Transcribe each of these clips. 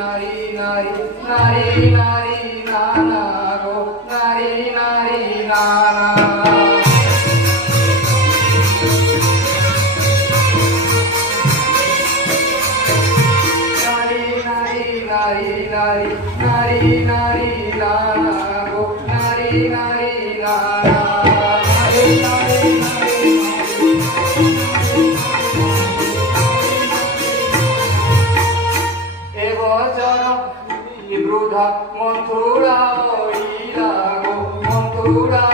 নারী নারী নারী নারী নানা গো নারী নারী নানা নারী নারী নারী নারী নানা গো নারী নারী নানা নারী নারী নারী এ বচন বৃদ্ধা মথুরা ওইলা গো মথুরা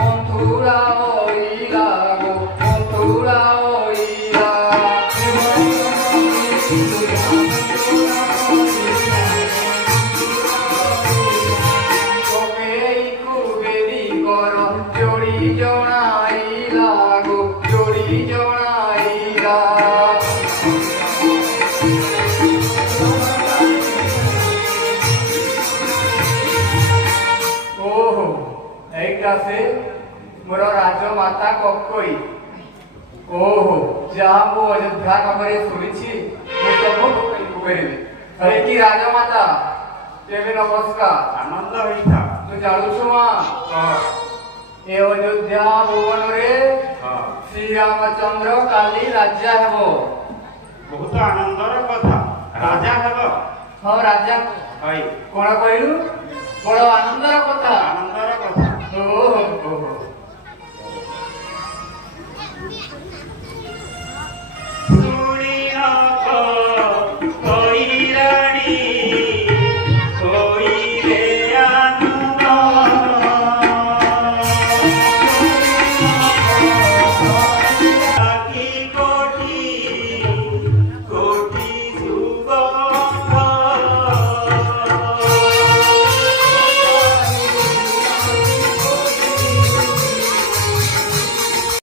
মথুরা ওইলা গো মথুরা ওইলা তোকে কুবেরি কর জড়ি জড়াইলা গো জড়ি জড়াইলা ওহো এইটা সে मोर राजमाता कक्कई ओहो जहाँ मु अयोध्या नगरे शुणी सब करें अरे कि राजमाता तेरे नमस्कार आनंद होता तू जानुछु माँ ए अयोध्या भुवन रे श्री रामचंद्र काली राजा हेबो बहुत आनंदर कथा राजा हेबो हाँ राजा हई कोन कहलु बड़ आनंदर कथा आनंदर कथा ओहो